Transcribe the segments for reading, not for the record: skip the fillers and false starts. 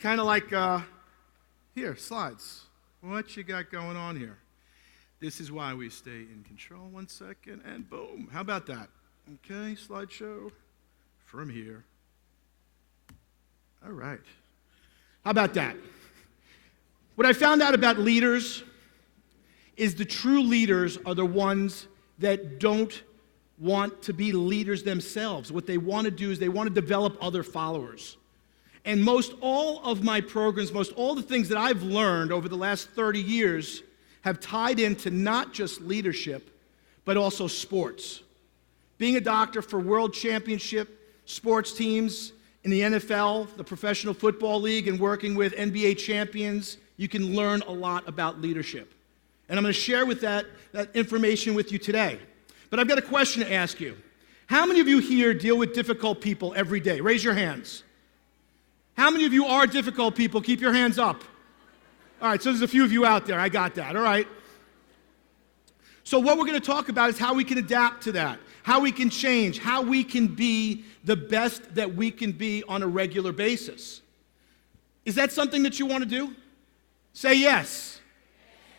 kind of like, here, slides. What you got going on here? This is why we stay in control. 1 second, and boom. How about that? Okay, slideshow from here. All right. How about that? What I found out about leaders is the true leaders are the ones that don't want to be leaders themselves. What they want to do is they want to develop other followers. And most all of my programs, most all the things that I've learned over the last 30 years have tied into not just leadership, but also sports. Being a doctor for world championship sports teams in the NFL, the Professional Football League, and working with NBA champions, you can learn a lot about leadership. And I'm going to share with that information with you today. But I've got a question to ask you. How many of you here deal with difficult people every day? Raise your hands. How many of you are difficult people? Keep your hands up. All right, so there's a few of you out there. I got that, all right? So what we're going to talk about is how we can adapt to that, how we can change, how we can be the best that we can be on a regular basis. Is that something that you want to do? Say yes.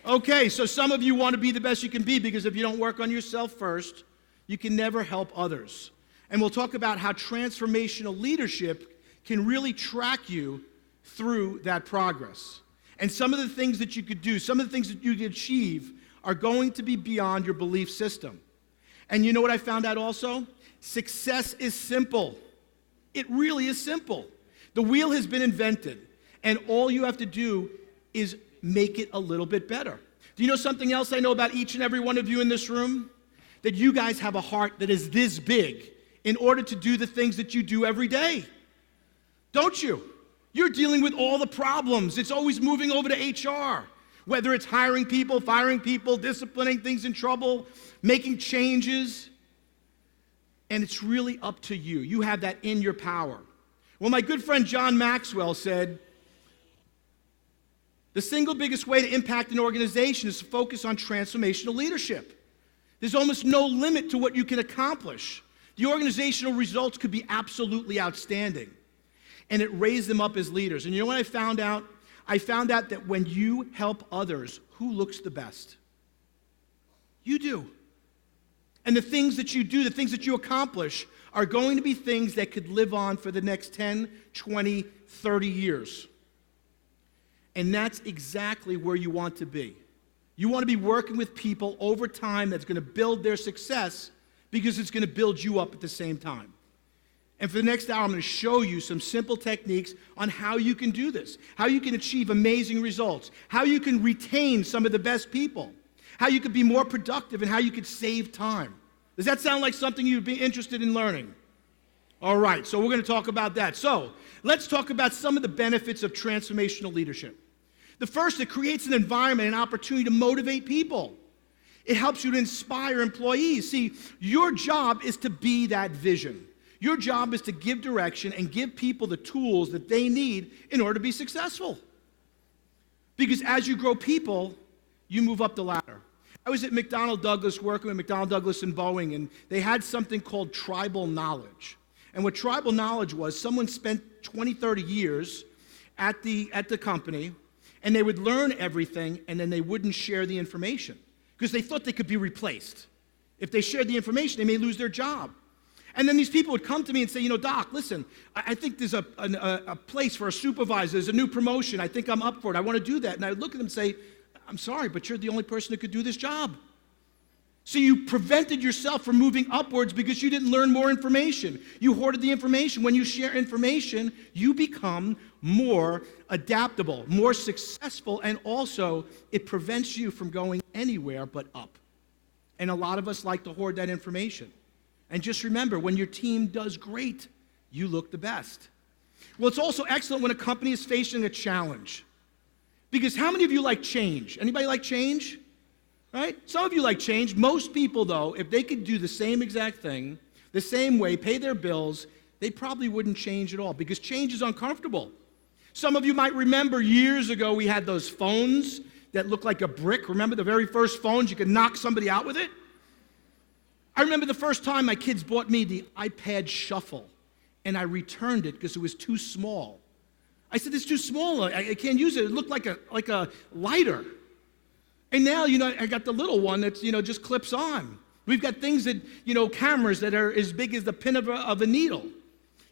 Okay, so some of you want to be the best you can be because if you don't work on yourself first, you can never help others. And we'll talk about how transformational leadership can really track you through that progress. And some of the things that you could do, some of the things that you could achieve are going to be beyond your belief system. And you know what I found out also? Success is simple. It really is simple. The wheel has been invented, and all you have to do is make it a little bit better. Do you know something else I know about each and every one of you in this room? That you guys have a heart that is this big in order to do the things that you do every day. Don't you? You're dealing with all the problems. It's always moving over to HR. Whether it's hiring people, firing people, disciplining things in trouble, making changes. And it's really up to you. You have that in your power. Well, my good friend John Maxwell said, the single biggest way to impact an organization is to focus on transformational leadership. There's almost no limit to what you can accomplish. The organizational results could be absolutely outstanding. And it raised them up as leaders. And you know what I found out? I found out that when you help others, who looks the best? You do. And the things that you do, the things that you accomplish, are going to be things that could live on for the next 10, 20, 30 years. And that's exactly where you want to be. You want to be working with people over time that's going to build their success because it's going to build you up at the same time. And for the next hour, I'm going to show you some simple techniques on how you can do this, how you can achieve amazing results, how you can retain some of the best people, how you could be more productive, and how you could save time. Does that sound like something you'd be interested in learning? All right, so we're going to talk about that. So let's talk about some of the benefits of transformational leadership. The first, it creates an environment, an opportunity to motivate people. It helps you to inspire employees. See, your job is to be that vision. Your job is to give direction and give people the tools that they need in order to be successful. Because as you grow people, you move up the ladder. I was at McDonnell Douglas working with McDonnell Douglas and Boeing, and they had something called tribal knowledge. And what tribal knowledge was, someone spent 20, 30 years at the company, and they would learn everything, and then they wouldn't share the information because they thought they could be replaced. If they shared the information, they may lose their job. And then these people would come to me and say, you know, Doc, listen, I think there's a place for a supervisor. There's a new promotion. I think I'm up for it. I want to do that. And I would look at them and say, I'm sorry, but you're the only person that could do this job. So you prevented yourself from moving upwards because you didn't learn more information. You hoarded the information. When you share information, you become more adaptable, more successful, and also it prevents you from going anywhere but up. And a lot of us like to hoard that information. And just remember, when your team does great, you look the best. Well, it's also excellent when a company is facing a challenge. Because how many of you like change? Anybody like change? Right? Some of you like change. Most people, though, if they could do the same exact thing, the same way, pay their bills, they probably wouldn't change at all because change is uncomfortable. Some of you might remember years ago we had those phones that looked like a brick. Remember the very first phones? You could knock somebody out with it? I remember the first time my kids bought me the iPad Shuffle, and I returned it because it was too small. I said, it's too small. I can't use it. It looked like a lighter. And now, I got the little one that's, just clips on. We've got things that, cameras that are as big as the pin of a needle.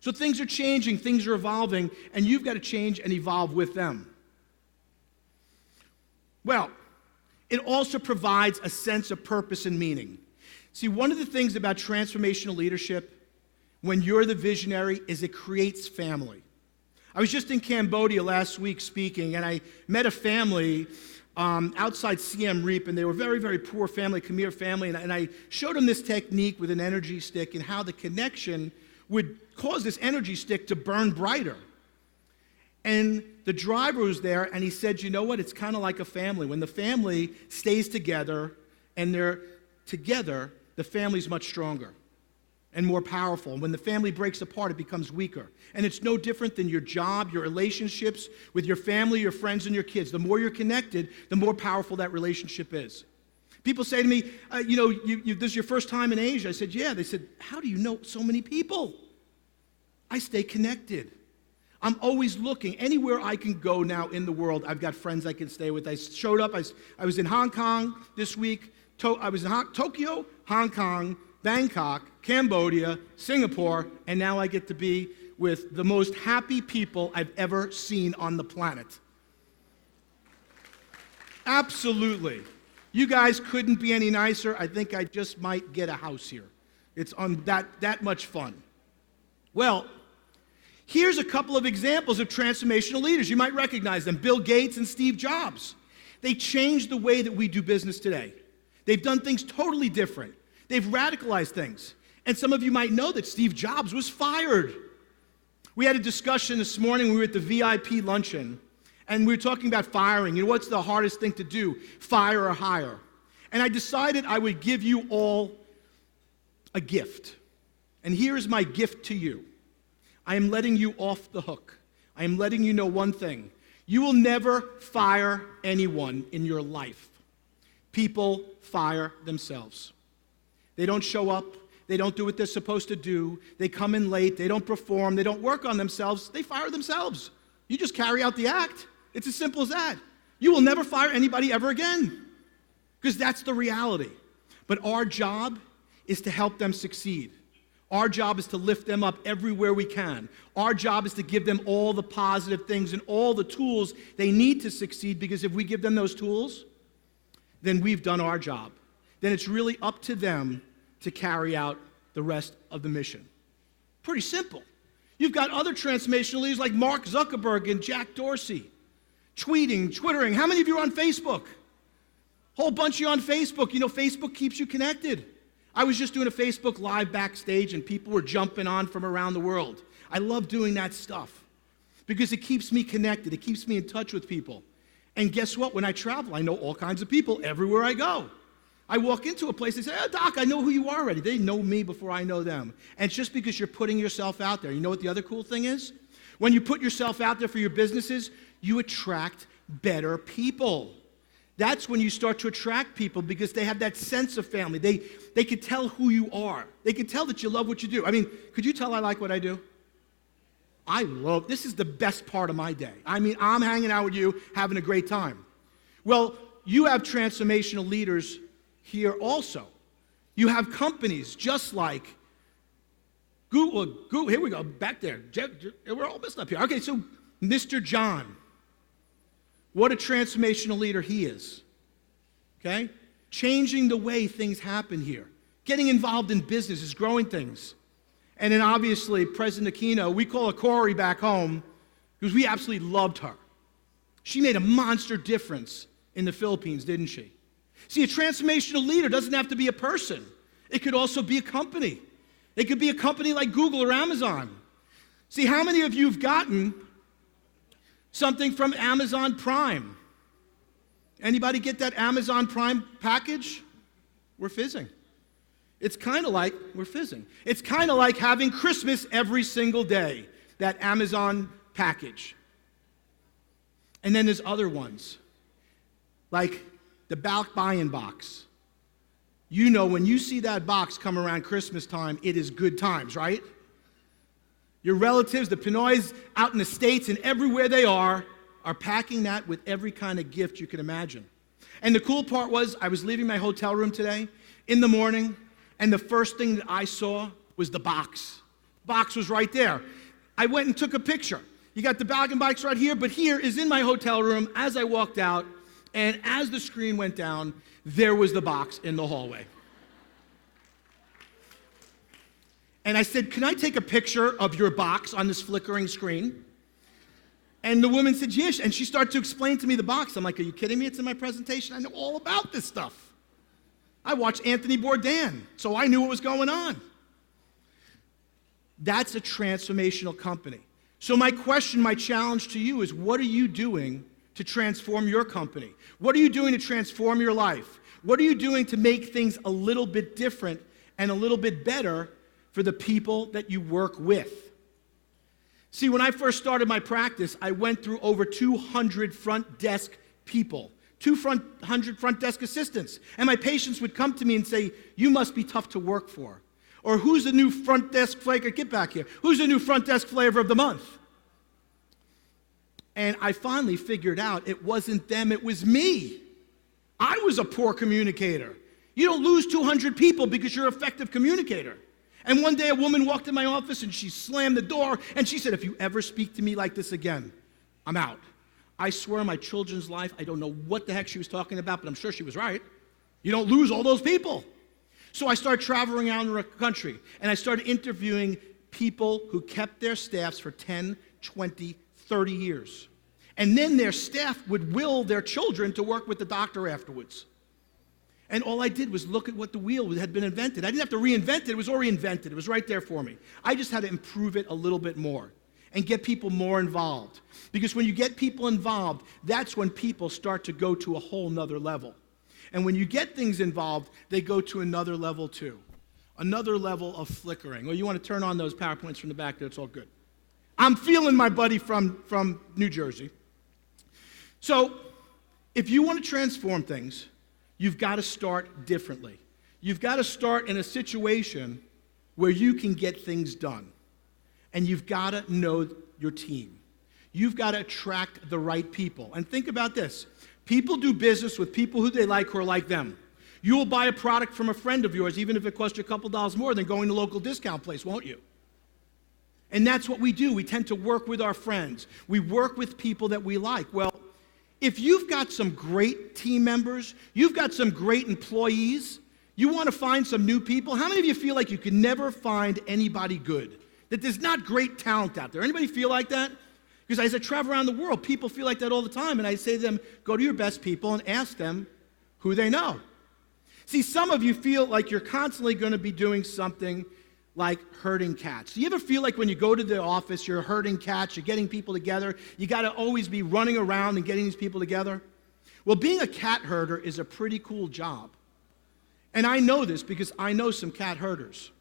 So things are changing, things are evolving, and you've got to change and evolve with them. Well, it also provides a sense of purpose and meaning. See, one of the things about transformational leadership, when you're the visionary, is it creates family. I was just in Cambodia last week speaking, and I met a family outside Siem Reap, and they were a very, very poor family, Khmer family, and I showed them this technique with an energy stick and how the connection would cause this energy stick to burn brighter. And the driver was there, and he said, you know what, it's kind of like a family. When the family stays together and they're together, the family's much stronger and more powerful. And when the family breaks apart, it becomes weaker. And it's no different than your job, your relationships with your family, your friends, and your kids. The more you're connected, the more powerful that relationship is. People say to me, this is your first time in Asia. I said, yeah. They said, how do you know so many people? I stay connected. I'm always looking. Anywhere I can go now in the world, I've got friends I can stay with. I showed up. I was in Hong Kong this week. I was in Tokyo, Hong Kong, Bangkok, Cambodia, Singapore, and now I get to be with the most happy people I've ever seen on the planet. Absolutely. You guys couldn't be any nicer. I think I just might get a house here. It's that much fun. Well, here's a couple of examples of transformational leaders. You might recognize them. Bill Gates and Steve Jobs. They changed the way that we do business today. They've done things totally different. They've radicalized things. And some of you might know that Steve Jobs was fired. We had a discussion this morning. We were at the VIP luncheon, and we were talking about firing. What's the hardest thing to do, fire or hire? And I decided I would give you all a gift. And here is my gift to you. I am letting you off the hook. I am letting you know one thing. You will never fire anyone in your life. People fire themselves. They don't show up. They don't do what they're supposed to do. They come in late. They don't perform. They don't work on themselves. They fire themselves. You just carry out the act. It's as simple as that. You will never fire anybody ever again because that's the reality. But our job is to help them succeed. Our job is to lift them up everywhere we can. Our job is to give them all the positive things and all the tools they need to succeed, because if we give them those tools, then we've done our job. Then it's really up to them to carry out the rest of the mission. Pretty simple. You've got other transformational leaders like Mark Zuckerberg and Jack Dorsey, twittering. How many of you are on Facebook? Whole bunch of you on Facebook. Facebook keeps you connected. I was just doing a Facebook Live backstage, and people were jumping on from around the world. I love doing that stuff because it keeps me connected. It keeps me in touch with people. And guess what? When I travel, I know all kinds of people everywhere I go. I walk into a place, they say, oh, Doc, I know who you are already. They know me before I know them. And it's just because you're putting yourself out there. You know what the other cool thing is? When you put yourself out there for your businesses, you attract better people. That's when you start to attract people because they have that sense of family. They can tell who you are. They can tell that you love what you do. I mean, could you tell I like what I do? This is the best part of my day. I mean, I'm hanging out with you, having a great time. Well, you have transformational leaders here also. You have companies just like Google, here we go, back there. We're all messed up here. Okay, so Mr. John. What a transformational leader he is, okay? Changing the way things happen here. Getting involved in businesses, growing things. And then obviously, President Aquino, we call her Corey back home because we absolutely loved her. She made a monster difference in the Philippines, didn't she? See, a transformational leader doesn't have to be a person. It could also be a company. It could be a company like Google or Amazon. See, how many of you have gotten something from Amazon Prime? Anybody get that Amazon Prime package? We're fizzing. It's kind of like having Christmas every single day, that Amazon package. And then there's other ones, like the Balikbayan Box. When you see that box come around Christmas time, it is good times, right? Your relatives, the Pinoys out in the States and everywhere they are packing that with every kind of gift you can imagine. And the cool part was, I was leaving my hotel room today in the morning, and the first thing that I saw was the box. Box was right there. I went and took a picture. You got the Balikbayan Box right here, but here is in my hotel room as I walked out, and as the screen went down, there was the box in the hallway. And I said, can I take a picture of your box on this flickering screen? And the woman said, yes. And she started to explain to me the box. I'm like, are you kidding me? It's in my presentation. I know all about this stuff. I watched Anthony Bourdain, so I knew what was going on. That's a transformational company. So my question, my challenge to you is, what are you doing to transform your company? What are you doing to transform your life? What are you doing to make things a little bit different and a little bit better for the people that you work with? See, when I first started my practice, I went through over 200 front desk people, 200 front desk assistants. And my patients would come to me and say, you must be tough to work for. Or who's the new front desk flavor? Get back here. Who's the new front desk flavor of the month? And I finally figured out it wasn't them, it was me. I was a poor communicator. You don't lose 200 people because you're an effective communicator. And one day a woman walked in my office and she slammed the door and she said, if you ever speak to me like this again, I'm out. I swear on my children's life, I don't know what the heck she was talking about, but I'm sure she was right. You don't lose all those people. So I started traveling around the country and I started interviewing people who kept their staffs for 10, 20, 30 years. And then their staff would will their children to work with the doctor afterwards. And all I did was look at what the wheel had been invented. I didn't have to reinvent it. It was already invented. It was right there for me. I just had to improve it a little bit more and get people more involved. Because when you get people involved, that's when people start to go to a whole nother level. And when you get things involved, they go to another level too. Another level of flickering. Well, you want to turn on those PowerPoints from the back there. It's all good. I'm feeling my buddy from New Jersey. So if you want to transform things, you've got to start differently. You've got to start in a situation where you can get things done. And you've got to know your team. You've got to attract the right people. And think about this. People do business with people who they like who are like them. You will buy a product from a friend of yours, even if it costs you a couple dollars more than going to a local discount place, won't you? And that's what we do. We tend to work with our friends. We work with people that we like. Well, if you've got some great team members, you've got some great employees, you want to find some new people, how many of you feel like you can never find anybody good? That there's not great talent out there? Anybody feel like that? Because as I travel around the world, people feel like that all the time, and I say to them, go to your best people and ask them who they know. See, some of you feel like you're constantly going to be doing something like herding cats. Do you ever feel like when you go to the office, you're herding cats, you're getting people together, you got to always be running around and getting these people together? Well, being a cat herder is a pretty cool job. And I know this because I know some cat herders.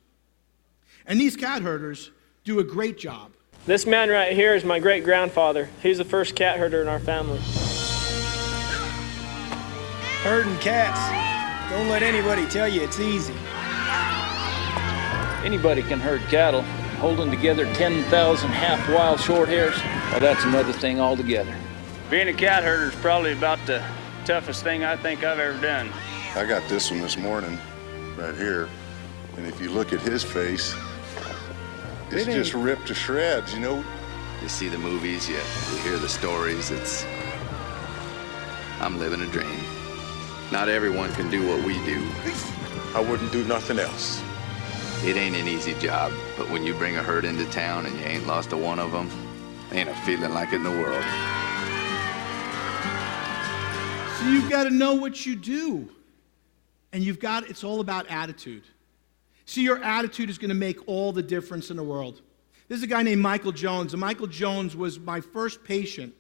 And these cat herders do a great job. This man right here is my great-grandfather. He's the first cat herder in our family. Herding cats. Don't let anybody tell you it's easy. Anybody can herd cattle. Holding together 10,000 half-wild short hairs, well, that's another thing altogether. Being a cat herder is probably about the toughest thing I think I've ever done. I got this one this morning, right here, and if you look at his face, it's just ripped to shreds, you know? You see the movies, you hear the stories, I'm living a dream. Not everyone can do what we do. I wouldn't do nothing else. It ain't an easy job, but when you bring a herd into town and you ain't lost a one of them, ain't a feeling like it in the world. So you've got to know what you do. And it's all about attitude. See, your attitude is going to make all the difference in the world. There's a guy named Michael Jones, and Michael Jones was my first patient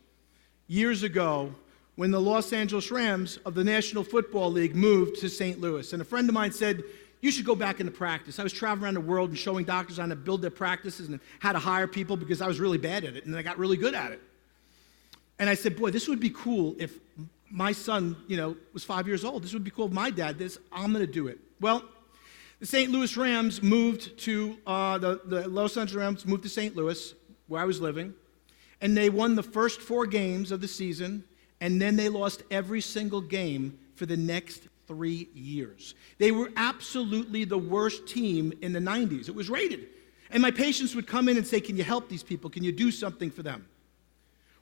years ago when the Los Angeles Rams of the National Football League moved to St. Louis. And a friend of mine said, you should go back into practice. I was traveling around the world and showing doctors how to build their practices and how to hire people because I was really bad at it, and I got really good at it. And I said, boy, this would be cool if my son, was 5 years old. This would be cool if my dad did this. I'm going to do it. Well, The St. Louis Rams moved to, the Los Angeles Rams moved to St. Louis, where I was living, and they won the first 4 games of the season, and then they lost every single game for the next 3 years. They were absolutely the worst team in the 90s. It was rated. And my patients would come in and say, can you help these people? Can you do something for them?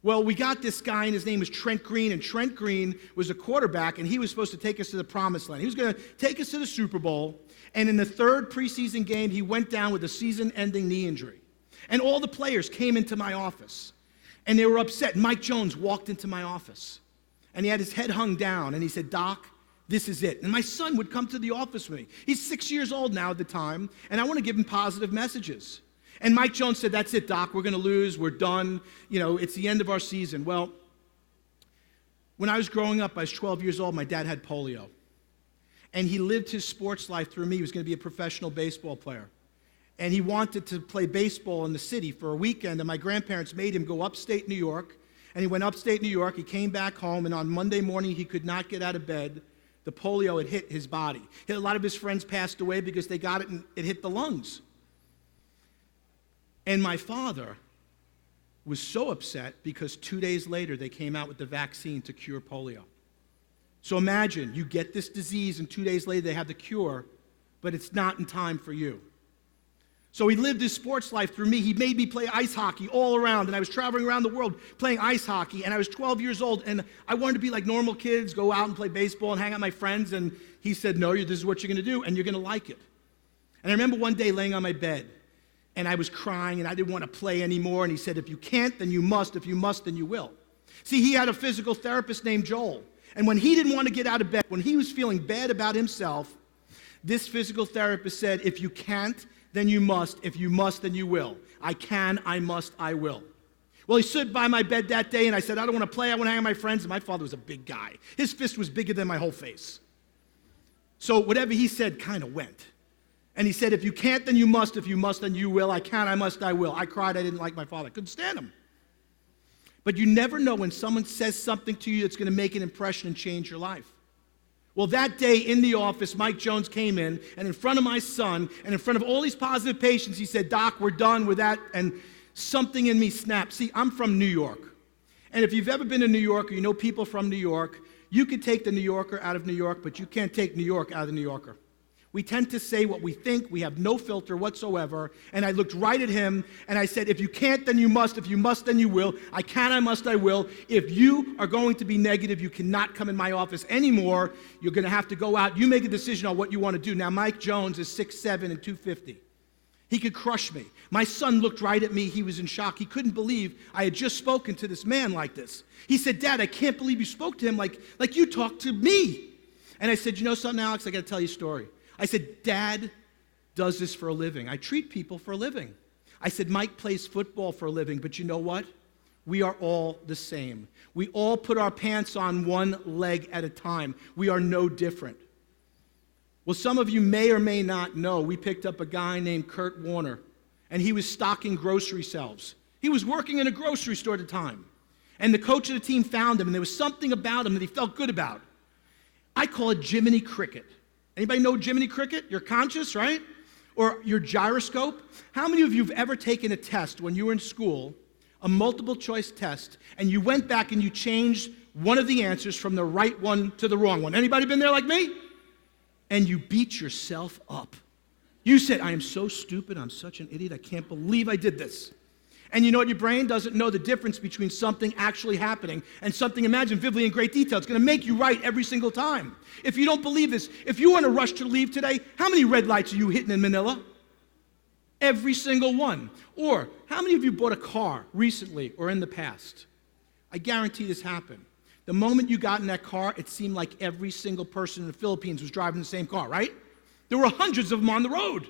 Well, we got this guy, and his name was Trent Green, and Trent Green was a quarterback, and he was supposed to take us to the promised land. He was going to take us to the Super Bowl, and in the 3rd preseason game, he went down with a season-ending knee injury. And all the players came into my office, and they were upset. Mike Jones walked into my office, and he had his head hung down, and he said, Doc, this is it. And my son would come to the office with me. He's 6 years old now at the time, and I want to give him positive messages. And Mike Jones said, that's it, Doc. We're going to lose. We're done. You know, it's the end of our season. Well, when I was growing up, I was 12 years old. My dad had polio. And he lived his sports life through me. He was going to be a professional baseball player. And he wanted to play baseball in the city for a weekend, and my grandparents made him go upstate New York. And he went upstate New York. He came back home, and on Monday morning, he could not get out of bed. The polio had hit his body. A lot of his friends passed away because they got it, and it hit the lungs. And my father was so upset because 2 days later, they came out with the vaccine to cure polio. So imagine, you get this disease, and 2 days later, they have the cure, but it's not in time for you. So he lived his sports life through me. He made me play ice hockey all around, and I was traveling around the world playing ice hockey, and I was 12 years old, and I wanted to be like normal kids, go out and play baseball and hang out with my friends, and he said, no, this is what you're going to do, and you're going to like it. And I remember one day laying on my bed, and I was crying, and I didn't want to play anymore, and he said, if you can't, then you must. If you must, then you will. See, he had a physical therapist named Joel, and when he didn't want to get out of bed, when he was feeling bad about himself, this physical therapist said, if you can't, then you must. If you must, then you will. I can, I must, I will. Well, he stood by my bed that day, and I said, I don't want to play. I want to hang out with my friends. And my father was a big guy. His fist was bigger than my whole face. So whatever he said kind of went. And he said, if you can't, then you must. If you must, then you will. I can, I must, I will. I cried. I didn't like my father. I couldn't stand him. But you never know when someone says something to you that's going to make an impression and change your life. Well, that day in the office, Mike Jones came in, and in front of my son, and in front of all these positive patients, he said, Doc, we're done with that, and something in me snapped. See, I'm from New York, and if you've ever been to New York or you know people from New York, you could take the New Yorker out of New York, but you can't take New York out of the New Yorker. We tend to say what we think. We have no filter whatsoever. And I looked right at him, and I said, if you can't, then you must. If you must, then you will. I can, I must, I will. If you are going to be negative, you cannot come in my office anymore. You're going to have to go out. You make a decision on what you want to do. Now, Mike Jones is 6'7" and 250. He could crush me. My son looked right at me. He was in shock. He couldn't believe I had just spoken to this man like this. He said, Dad, I can't believe you spoke to him like you talked to me. And I said, you know something, Alex? I got to tell you a story. I said, Dad does this for a living. I treat people for a living. I said, Mike plays football for a living, but you know what? We are all the same. We all put our pants on one leg at a time. We are no different. Well, some of you may or may not know, we picked up a guy named Kurt Warner, and he was stocking grocery shelves. He was working in a grocery store at the time, and the coach of the team found him, and there was something about him that he felt good about. I call it Jiminy Cricket. Anybody know Jiminy Cricket? Your conscious, right? Or your gyroscope? How many of you have ever taken a test when you were in school, a multiple choice test, and you went back and you changed one of the answers from the right one to the wrong one? Anybody been there like me? And you beat yourself up. You said, I am so stupid, I'm such an idiot, I can't believe I did this. And you know what? Your brain doesn't know the difference between something actually happening and something imagined vividly in great detail. It's going to make you right every single time. If you don't believe this, if you were in a rush to leave today, how many red lights are you hitting in Manila? Every single one. Or how many of you bought a car recently or in the past? I guarantee this happened. The moment you got in that car, it seemed like every single person in the Philippines was driving the same car, right? There were hundreds of them on the road.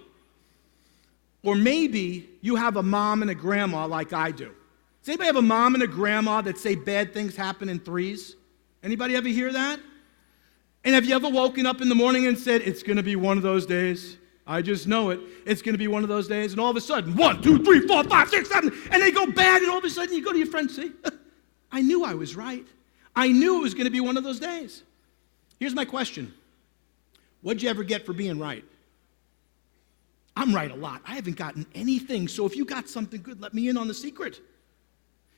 Or maybe you have a mom and a grandma like I do. Does anybody have a mom and a grandma that say bad things happen in threes? Anybody ever hear that? And have you ever woken up in the morning and said, it's going to be one of those days? I just know it. It's going to be one of those days. And all of a sudden, 1, 2, 3, 4, 5, 6, 7, and they go bad, and all of a sudden you go to your friend and say, I knew I was right. I knew it was going to be one of those days. Here's my question. What'd you ever get for being right? I'm right a lot. I haven't gotten anything. So if you got something good, let me in on the secret.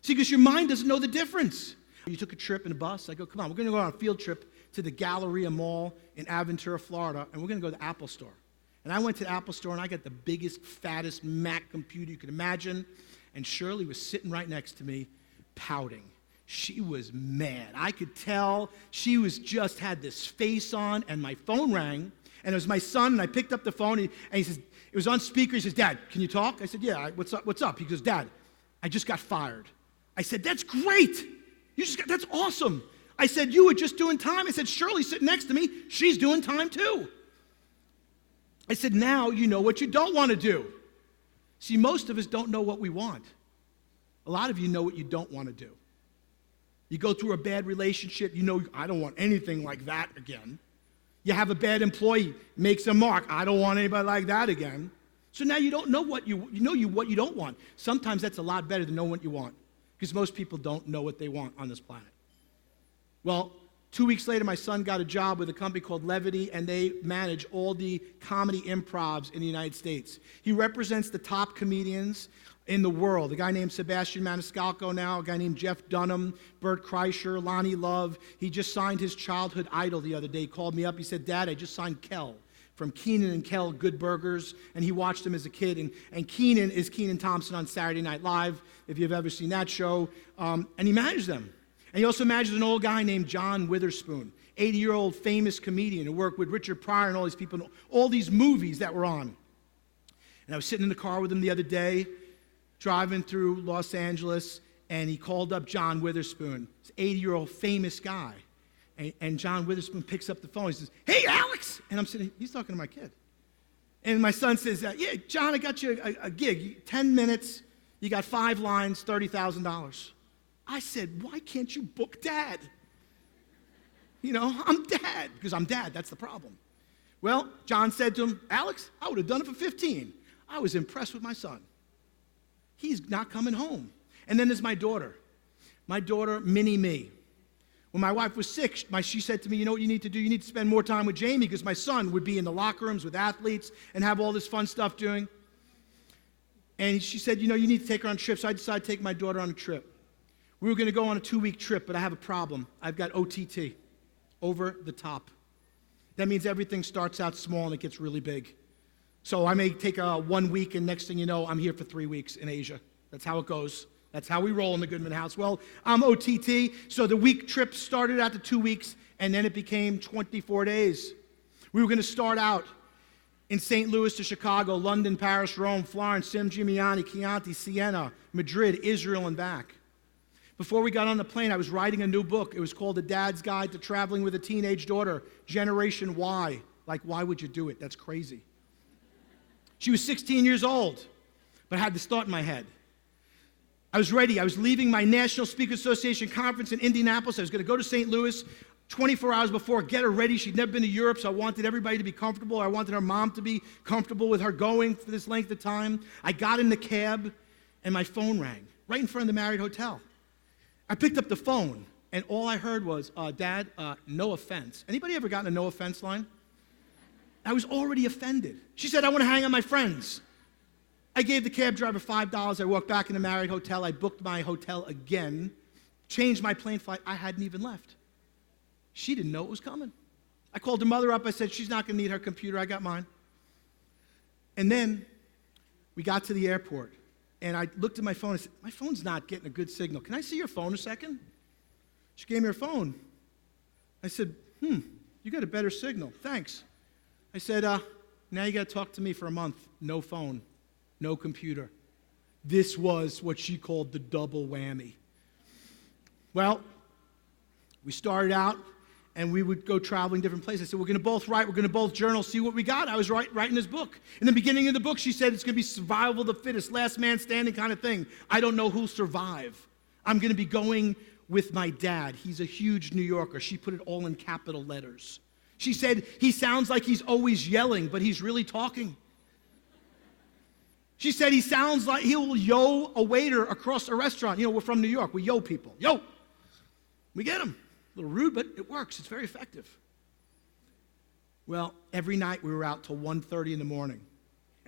See, because your mind doesn't know the difference. You took a trip in a bus. I go, come on, we're going to go on a field trip to the Galleria Mall in Aventura, Florida, and we're going to go to the Apple Store. And I went to the Apple Store, and I got the biggest, fattest Mac computer you could imagine. And Shirley was sitting right next to me, pouting. She was mad. I could tell she was just had this face on, and my phone rang, and it was my son, and I picked up the phone, and he says, it was on speaker. He says, Dad, can you talk? I said, yeah, what's up? What's up? He goes, Dad, I just got fired. I said, that's great. That's awesome. I said, you were just doing time. I said, Shirley's sitting next to me. She's doing time too. I said, now you know what you don't want to do. See, most of us don't know what we want. A lot of you know what you don't want to do. You go through a bad relationship, you know, I don't want anything like that again. You have a bad employee, makes a mark, I don't want anybody like that again. So now you don't know what you don't want. Sometimes that's a lot better than knowing what you want, because most people don't know what they want on this planet. Well, 2 weeks later, my son got a job with a company called Levity, and they manage all the comedy improvs in the United States. He represents the top comedians in the world. A guy named Sebastian Maniscalco now, a guy named Jeff Dunham, Bert Kreischer, Lonnie Love. He just signed his childhood idol the other day. He called me up. He said, Dad, I just signed Kel from Keenan and Kel Good Burgers, and he watched him as a kid. And Keenan is Kenan Thompson on Saturday Night Live, if you've ever seen that show. And he managed them. And he also managed an old guy named John Witherspoon, 80-year-old famous comedian who worked with Richard Pryor and all these people, all these movies that were on. And I was sitting in the car with him the other day, driving through Los Angeles, and he called up John Witherspoon, this 80-year-old famous guy. And John Witherspoon picks up the phone. He says, hey, Alex! And I'm sitting, he's talking to my kid. And my son says, yeah, John, I got you a gig, 10 minutes, you got 5 lines, $30,000. I said, why can't you book Dad? You know, I'm Dad, because I'm Dad, that's the problem. Well, John said to him, Alex, I would have done it for 15. I was impressed with my son. He's not coming home. And then there's my daughter, Mini Me. When my wife was sick, she said to me, you know what you need to do? You need to spend more time with Jamie, because my son would be in the locker rooms with athletes and have all this fun stuff doing. And she said, you know, you need to take her on a trip. So I decided to take my daughter on a trip. We were going to go on a 2-week trip, but I have a problem. I've got OTT, over the top. That means everything starts out small and it gets really big. So I may take 1 week, and next thing you know, I'm here for 3 weeks in Asia. That's how it goes. That's how we roll in the Goodman house. Well, I'm OTT, so the week trip started out to 2 weeks, and then it became 24 days. We were going to start out in St. Louis to Chicago, London, Paris, Rome, Florence, Sim Gimignani, Chianti, Siena, Madrid, Israel, and back. Before we got on the plane, I was writing a new book. It was called A Dad's Guide to Traveling with a Teenage Daughter, Generation Y. Like, why would you do it? That's crazy. She was 16 years old, but I had this thought in my head. I was ready. I was leaving my National Speakers Association conference in Indianapolis. I was going to go to St. Louis 24 hours before, get her ready. She'd never been to Europe, so I wanted everybody to be comfortable. I wanted her mom to be comfortable with her going for this length of time. I got in the cab, and my phone rang right in front of the Marriott Hotel. I picked up the phone, and all I heard was, Dad, no offense. Anybody ever gotten a no offense line? I was already offended. She said, I want to hang out with my friends. I gave the cab driver $5. I walked back in the Marriott Hotel. I booked my hotel again, changed my plane flight. I hadn't even left. She didn't know it was coming. I called her mother up. I said, she's not going to need her computer. I got mine. And then we got to the airport. And I looked at my phone and said, my phone's not getting a good signal. Can I see your phone a second? She gave me her phone. I said, you got a better signal. Thanks. I said, now you got to talk to me for a month. No phone, no computer. This was what she called the double whammy. Well, we started out, and we would go traveling different places. I said, we're going to both write, we're going to both journal, see what we got. I was writing this book. In the beginning of the book, she said it's going to be survival of the fittest, last man standing kind of thing. I don't know who'll survive. I'm going to be going with my dad. He's a huge New Yorker. She put it all in capital letters. She said, he sounds like he's always yelling, but he's really talking. She said he sounds like he'll yo a waiter across a restaurant. You know, we're from New York. We yo people. Yo. We get him. A little rude, but it works. It's very effective. Well, every night we were out till 1:30 in the morning.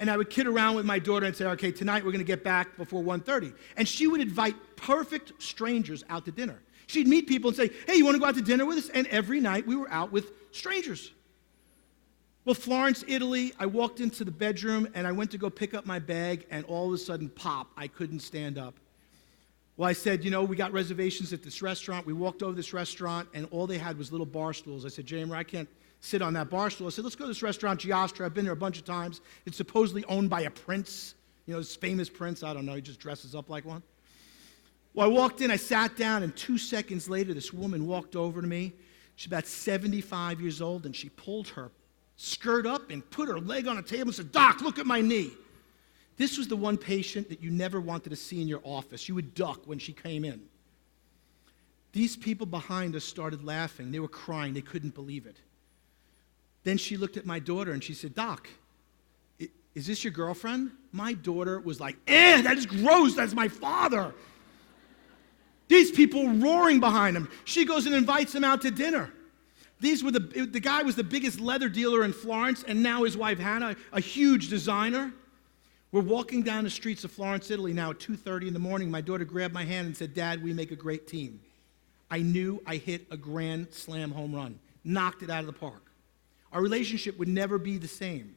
And I would kid around with my daughter and say, okay, tonight we're going to get back before 1:30. And she would invite perfect strangers out to dinner. She'd meet people and say, hey, you want to go out to dinner with us? And every night we were out with strangers. Well, Florence, Italy, I walked into the bedroom and I went to go pick up my bag, and all of a sudden, pop, I couldn't stand up. Well, I said, we got reservations at this restaurant. We walked over to this restaurant, and all they had was little bar stools. I said, Jamer, I can't sit on that bar stool. I said, let's go to this restaurant, Giastra. I've been there a bunch of times. It's supposedly owned by a prince, this famous prince. I don't know, he just dresses up like one. Well, I walked in, I sat down, and 2 seconds later, this woman walked over to me. She's about 75 years old, and she pulled her skirt up and put her leg on a table and said, Doc, look at my knee. This was the one patient that you never wanted to see in your office. You would duck when she came in. These people behind us started laughing. They were crying. They couldn't believe it. Then she looked at my daughter and she said, Doc, is this your girlfriend? My daughter was like, that is gross. That's my father. These people roaring behind him. She goes and invites him out to dinner. The guy was the biggest leather dealer in Florence, and now his wife Hannah, a huge designer. We're walking down the streets of Florence, Italy now at 2:30 in the morning. My daughter grabbed my hand and said, Dad, we make a great team. I knew I hit a grand slam home run, knocked it out of the park. Our relationship would never be the same.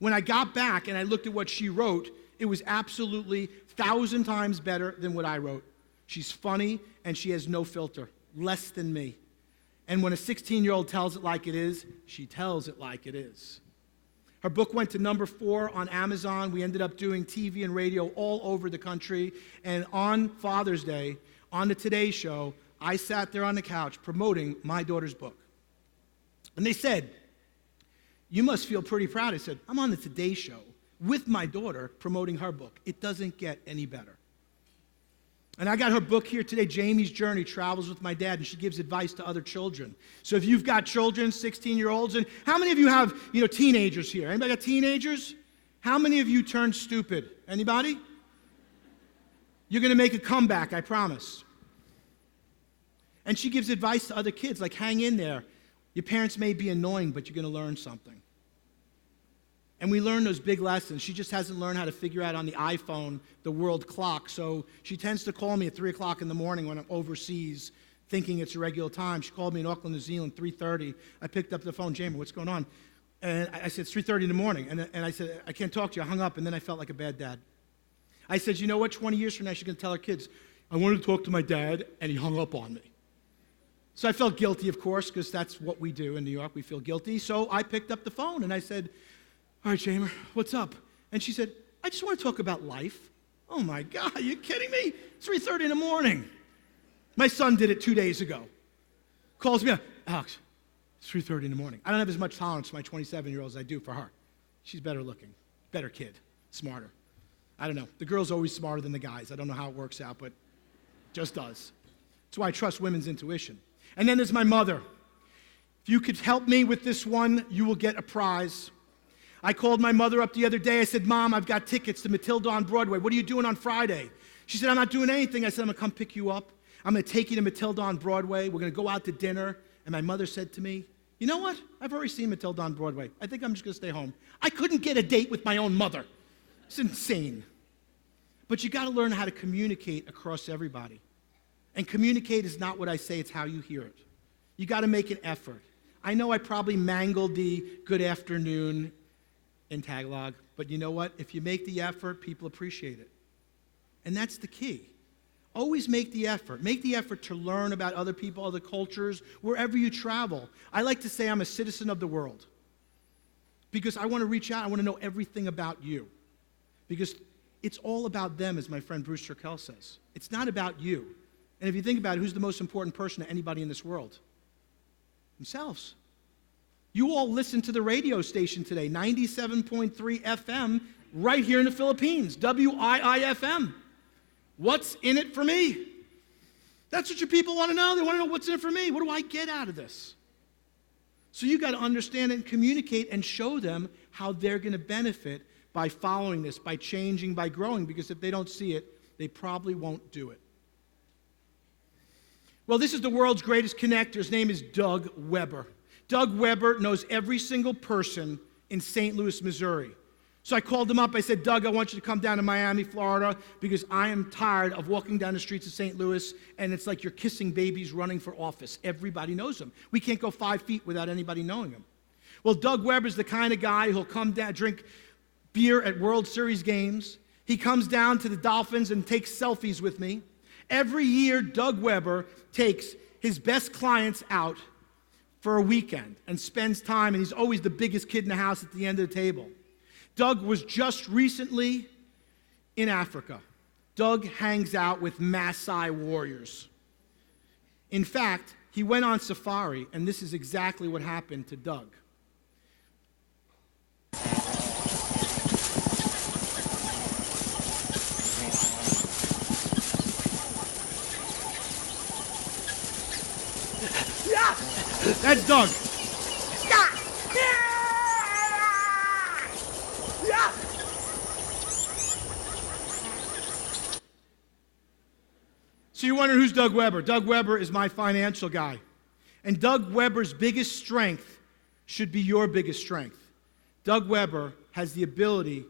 When I got back and I looked at what she wrote, it was absolutely 1,000 times better than what I wrote. She's funny, and she has no filter, less than me. And when a 16-year-old tells it like it is, she tells it like it is. Her book went to number 4 on Amazon. We ended up doing TV and radio all over the country. And on Father's Day, on the Today Show, I sat there on the couch promoting my daughter's book. And they said, you must feel pretty proud. I said, I'm on the Today Show with my daughter promoting her book. It doesn't get any better. And I got her book here today, Jamie's Journey, Travels with My Dad, and she gives advice to other children. So if you've got children, 16-year-olds, and how many of you have, teenagers here? Anybody got teenagers? How many of you turned stupid? Anybody? You're going to make a comeback, I promise. And she gives advice to other kids, like hang in there. Your parents may be annoying, but you're going to learn something. And we learn those big lessons. She just hasn't learned how to figure out on the iPhone the world clock, so she tends to call me at 3 o'clock in the morning when I'm overseas thinking it's a regular time. She called me in Auckland, New Zealand, 3:30. I picked up the phone, Jamer, what's going on? And I said, it's 3:30 in the morning. And I said, I can't talk to you. I hung up, and then I felt like a bad dad. I said, you know what, 20 years from now, she's going to tell her kids, I wanted to talk to my dad, and he hung up on me. So I felt guilty, of course, because that's what we do in New York. We feel guilty. So I picked up the phone, and I said, all right, Jamer, what's up? And she said, I just want to talk about life. Oh, my God, are you kidding me? It's 3:30 in the morning. My son did it 2 days ago. Calls me up, Alex, it's 3:30 in the morning. I don't have as much tolerance for my 27-year-old as I do for her. She's better looking, better kid, smarter. I don't know. The girl's always smarter than the guys. I don't know how it works out, but it just does. That's why I trust women's intuition. And then there's my mother. If you could help me with this one, you will get a prize. I called my mother up the other day. I said, Mom, I've got tickets to Matilda on Broadway. What are you doing on Friday? She said, I'm not doing anything. I said, I'm going to come pick you up. I'm going to take you to Matilda on Broadway. We're going to go out to dinner. And my mother said to me, you know what? I've already seen Matilda on Broadway. I think I'm just going to stay home. I couldn't get a date with my own mother. It's insane. But you got to learn how to communicate across everybody. And communicate is not what I say, it's how you hear it. You got to make an effort. I know I probably mangled the good afternoon in Tagalog, but you know what? If you make the effort, people appreciate it. And that's the key. Always make the effort. Make the effort to learn about other people, other cultures, wherever you travel. I like to say I'm a citizen of the world because I want to reach out. I want to know everything about you because it's all about them, as my friend Bruce Turkel says. It's not about you. And if you think about it, who's the most important person to anybody in this world? Themselves. You all listen to the radio station today, 97.3 FM, right here in the Philippines, WIIFM. What's in it for me? That's what your people want to know. They want to know what's in it for me. What do I get out of this? So you got to understand and communicate and show them how they're going to benefit by following this, by changing, by growing, because if they don't see it, they probably won't do it. Well, this is the world's greatest connector. His name is Doug Weber. Doug Weber knows every single person in St. Louis, Missouri. So I called him up. I said, Doug, I want you to come down to Miami, Florida, because I am tired of walking down the streets of St. Louis, and it's like you're kissing babies running for office. Everybody knows him. We can't go 5 feet without anybody knowing him. Well, Doug Weber's the kind of guy who'll come down, drink beer at World Series games. He comes down to the Dolphins and takes selfies with me. Every year, Doug Weber takes his best clients out for a weekend and spends time, and he's always the biggest kid in the house at the end of the table. Doug was just recently in Africa. Doug hangs out with Maasai warriors. In fact, he went on safari, and this is exactly what happened to Doug. That's Doug. So you're wondering who's Doug Weber? Doug Weber is my financial guy. And Doug Weber's biggest strength should be your biggest strength. Doug Weber has the ability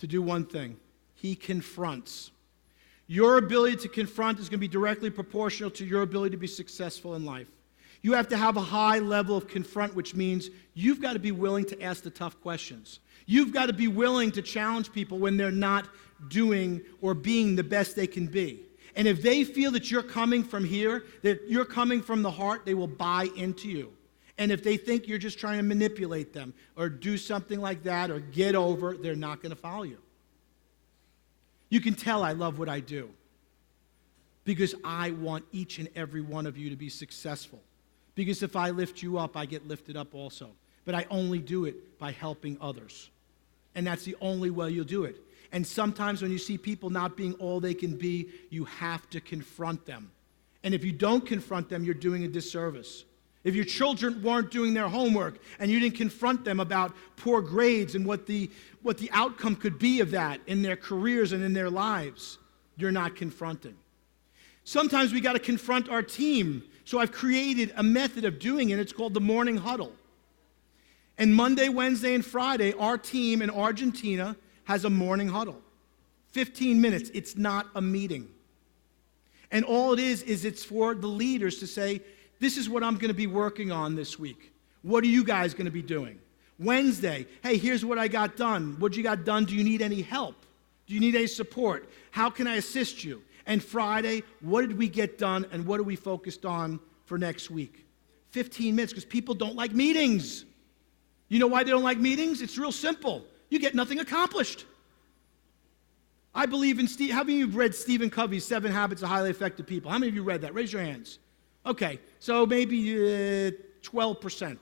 to do one thing. He confronts. Your ability to confront is going to be directly proportional to your ability to be successful in life. You have to have a high level of confront, which means you've got to be willing to ask the tough questions. You've got to be willing to challenge people when they're not doing or being the best they can be. And if they feel that you're coming from here, that you're coming from the heart, they will buy into you. And if they think you're just trying to manipulate them or do something like that or get over, they're not going to follow you. You can tell I love what I do because I want each and every one of you to be successful. Because if I lift you up, I get lifted up also. But I only do it by helping others. And that's the only way you'll do it. And sometimes when you see people not being all they can be, you have to confront them. And if you don't confront them, you're doing a disservice. If your children weren't doing their homework and you didn't confront them about poor grades and what the outcome could be of that in their careers and in their lives, you're not confronting. Sometimes we got to confront our team. So I've created a method of doing it. It's called the morning huddle. And Monday, Wednesday, and Friday, our team in Argentina has a morning huddle. 15 minutes. It's not a meeting. And all it is it's for the leaders to say, this is what I'm going to be working on this week. What are you guys going to be doing? Wednesday, hey, here's what I got done. What you got done? Do you need any help? Do you need any support? How can I assist you? And Friday, what did we get done and what are we focused on for next week? 15 minutes, because people don't like meetings. You know why they don't like meetings? It's real simple. You get nothing accomplished. I believe in Steve. How many of you have read Stephen Covey's 7 Habits of Highly Effective People? How many of you read that? Raise your hands. Okay, so maybe 12%.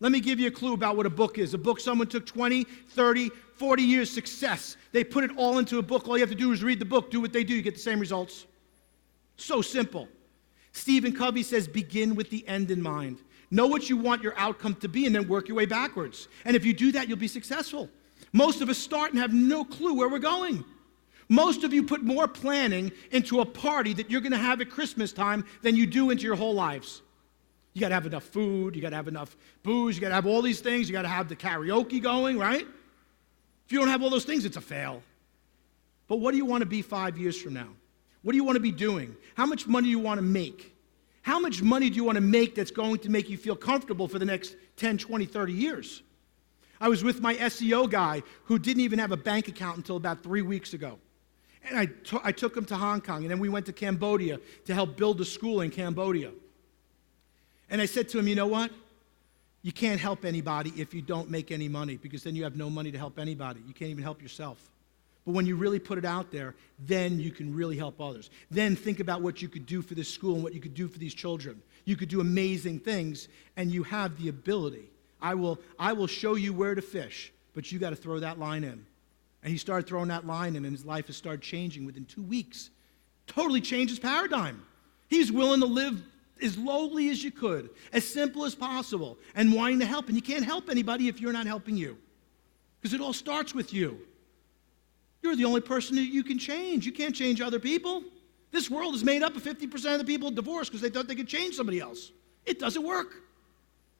Let me give you a clue about what a book is. A book someone took 20, 30, 40 years success. They put it all into a book. All you have to do is read the book, do what they do. You get the same results. So simple. Stephen Covey says, begin with the end in mind. Know what you want your outcome to be and then work your way backwards. And if you do that, you'll be successful. Most of us start and have no clue where we're going. Most of you put more planning into a party that you're going to have at Christmas time than you do into your whole lives. You got to have enough food. You got to have enough booze. You got to have all these things. You got to have the karaoke going, right? If you don't have all those things, it's a fail. But what do you want to be 5 years from now? What do you want to be doing? How much money do you want to make? How much money do you want to make that's going to make you feel comfortable for the next 10, 20, 30 years? I was with my SEO guy who didn't even have a bank account until about 3 weeks ago. And I took him to Hong Kong, and then we went to Cambodia to help build a school in Cambodia. And I said to him, you know what? You can't help anybody if you don't make any money, because then you have no money to help anybody. You can't even help yourself. But when you really put it out there, then you can really help others. Then think about what you could do for this school and what you could do for these children. You could do amazing things, and you have the ability. I will show you where to fish, but you got to throw that line in. And he started throwing that line in, and his life has started changing within 2 weeks. Totally changed his paradigm. He's willing to live as lowly as you could, as simple as possible, and wanting to help. And you can't help anybody if you're not helping you, because it all starts with you. You're the only person that you can change. You can't change other people. This world is made up of 50% of the people divorced because they thought they could change somebody else. It doesn't work.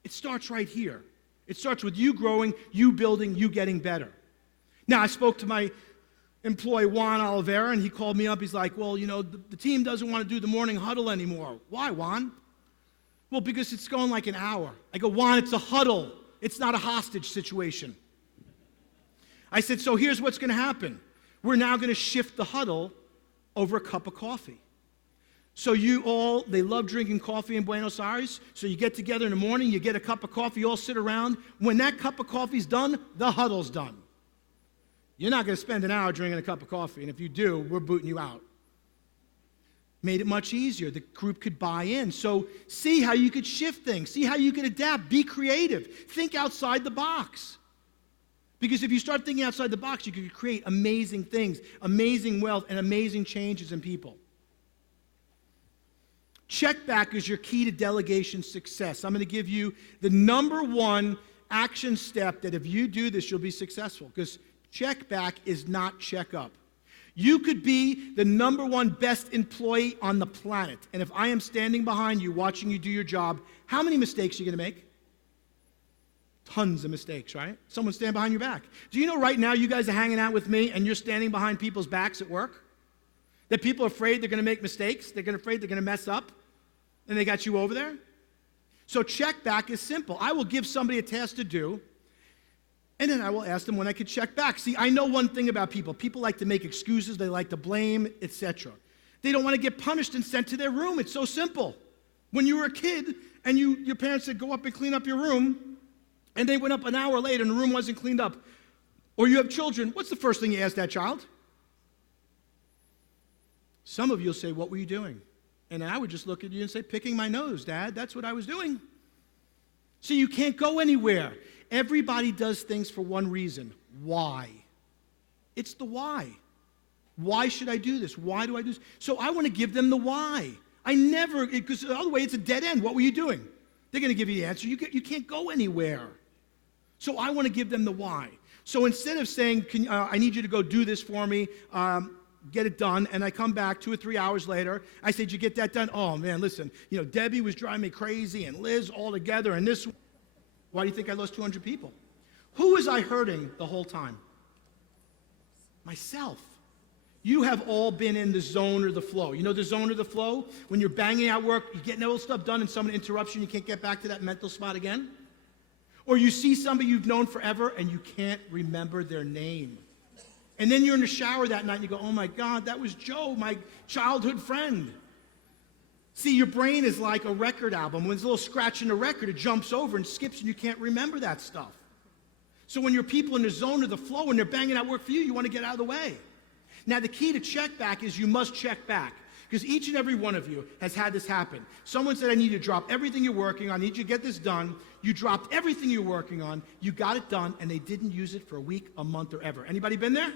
It starts right here. It starts with you growing, you building, you getting better. Now, I spoke to my employee, Juan Oliveira, and he called me up. He's like, well, the team doesn't want to do the morning huddle anymore. Why, Juan? Well, because it's going like an hour. I go, Juan, it's a huddle. It's not a hostage situation. I said, so here's what's going to happen. We're now going to shift the huddle over a cup of coffee. So they love drinking coffee in Buenos Aires. So you get together in the morning, you get a cup of coffee, you all sit around. When that cup of coffee's done, the huddle's done. You're not going to spend an hour drinking a cup of coffee, and if you do, we're booting you out. Made it much easier. The group could buy in. So see how you could shift things. See how you could adapt. Be creative. Think outside the box. Because if you start thinking outside the box, you can create amazing things, amazing wealth, and amazing changes in people. Check back is your key to delegation success. I'm going to give you the number one action step that if you do this, you'll be successful. Because check back is not check up. You could be the number one best employee on the planet. And if I am standing behind you, watching you do your job, how many mistakes are you going to make? Tons of mistakes, right? Someone stand behind your back. Do you know right now you guys are hanging out with me and you're standing behind people's backs at work? That people are afraid they're going to make mistakes. They're afraid they're going to mess up. And they got you over there? So check back is simple. I will give somebody a task to do, and then I will ask them when I could check back. See, I know one thing about people. People like to make excuses. They like to blame, etc. They don't want to get punished and sent to their room. It's so simple. When you were a kid and your parents said, go up and clean up your room, and they went up an hour later and the room wasn't cleaned up, or you have children, what's the first thing you ask that child? Some of you will say, what were you doing? And I would just look at you and say, picking my nose, Dad. That's what I was doing. So you can't go anywhere. Everybody does things for one reason. Why? It's the why. Why should I do this? Why do I do this? So I want to give them the why. Because the other way, it's a dead end. What were you doing? They're going to give you the answer. You can't go anywhere. So I want to give them the why. So instead of saying, I need you to go do this for me, get it done, and I come back 2 or 3 hours later, I say, did you get that done? Oh, man, listen, Debbie was driving me crazy, and Liz all together, and this. Why do you think I lost 200 people? Who was I hurting the whole time? Myself. You have all been in the zone or the flow. You know the zone or the flow? When you're banging out work, you're getting all stuff done, and someone interrupts you, and you can't get back to that mental spot again? Or you see somebody you've known forever, and you can't remember their name. And then you're in the shower that night and you go, oh my God, that was Joe, my childhood friend. See, your brain is like a record album. When there's a little scratch in the record, it jumps over and skips and you can't remember that stuff. So when you're people in the zone or the flow and they're banging out work for you, you want to get out of the way. Now the key to check back is you must check back. Because each and every one of you has had this happen. Someone said, I need you to drop everything you're working on. I need you to get this done. You dropped everything you're working on. You got it done, and they didn't use it for a week, a month, or ever. Anybody been there?